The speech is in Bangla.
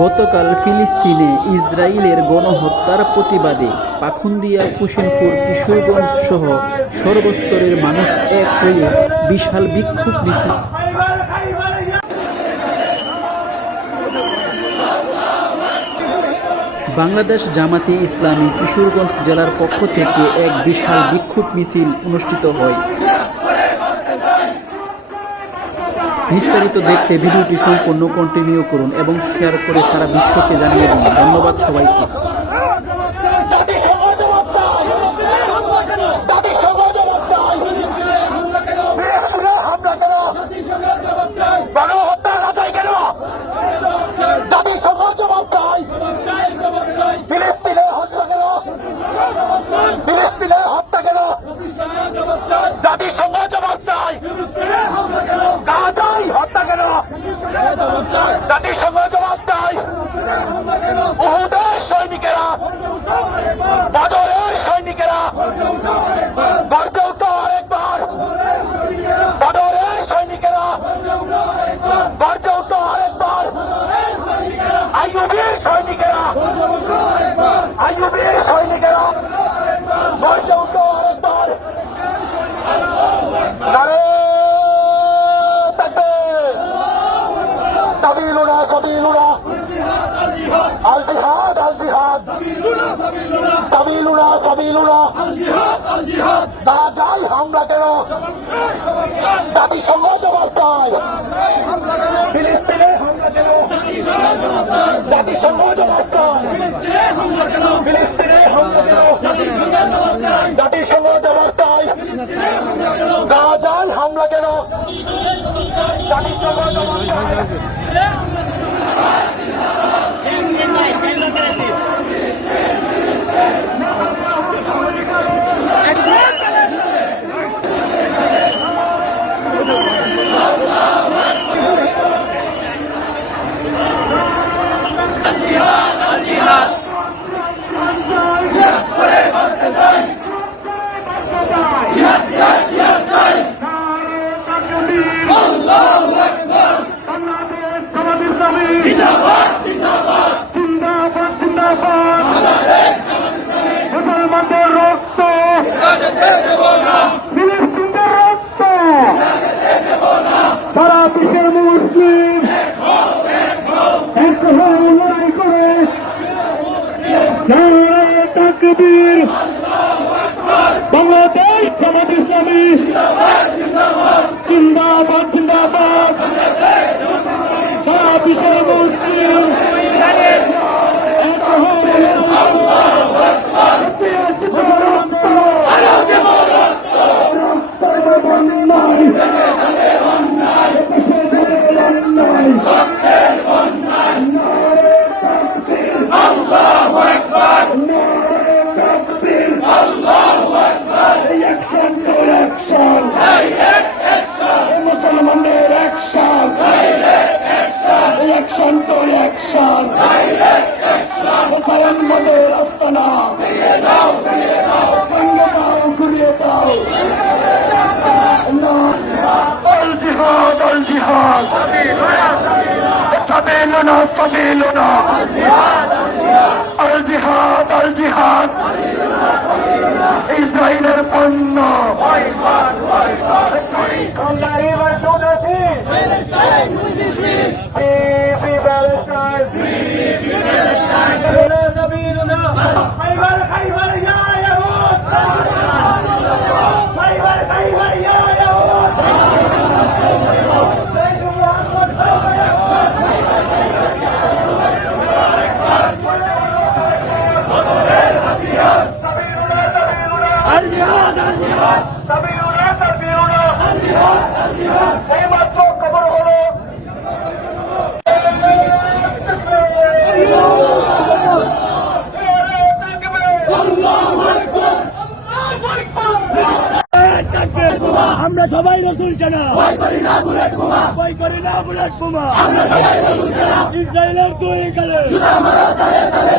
গতকাল ফিলিস্তিনে ইসরায়েলের গণহত্যার প্রতিবাদে পাখুন্দিয়া, হোসেনপুর, কিশোরগঞ্জ সহ সর্বস্তরের মানুষ এক হয়ে বিশাল বিক্ষোভ মিছিল। বাংলাদেশ জামাতে ইসলামী কিশোরগঞ্জ জেলার পক্ষ থেকে এক বিশাল বিক্ষোভ মিছিল অনুষ্ঠিত হয়। বিস্তারিত দেখতে ভিডিওটি সম্পূর্ণ কন্টিনিউ করুন এবং শেয়ার করে সারা বিশ্বকে জানিয়ে দিন। ধন্যবাদ সবাইকে। জাতিসংঘ জবাব চাই। উহুদের সৈনিকেরা, বদরের সৈনিকেরা গর্জে উঠো আরেকবার। বদরের সৈনিকেরা গর্জে উঠো আরেকবার। আইয়ুবের সৈনিকেরা, আইয়ুবের সৈনিকেরা গর্জে উঠো আরেকবার। سبيلنا سبيلنا الجهاد الجهاد سبيلنا سبيلنا না যাই হামলা কেন, জাতিসংঘ জবাব চাই। ফিলিস্তিনে হামলা কেন, জাতিসংঘ জবাব চাই। ফিলিস্তিনে হামলা কেন, জাতিসংঘ জবাব চাই। গাজায় হামলা কেন, জাতিসংঘ জবাব চাই। মুসলমানদের রক্ত, ফিলিস্তিনের রক্ত, সারা বিশ্বের মুসলিম এক হয়ে লড়াই করে তাকবীর। বাংলাদেশ জামাত ইসলামী জিন্দাবাদ জিন্দাবাদ। সারা বিশ্বের মুসলিম মুসলমানদের অ্যাকশন, ইলেকশন তো ইলেকশন, মুসলমানদের আস্তানা ঘুরিয়ে দাও, ঘুরিয়ে দাও। আল জিহাদ আল জিহাদ, সাবিলুনা সাবিলুনা, আল জিহাদ আল জিহাদ। ইসরায়েলের পণ্য এইমাত্র খবর হলো আমরা সবাই রসুল চানা, ভয় করি না বুলেট বোমা, ভয় করি না বুলেট বোমা। আমরা সবাই রসুল চানা, ইসরায়েলের দুই গালে, জুতা মারো তালে তালে।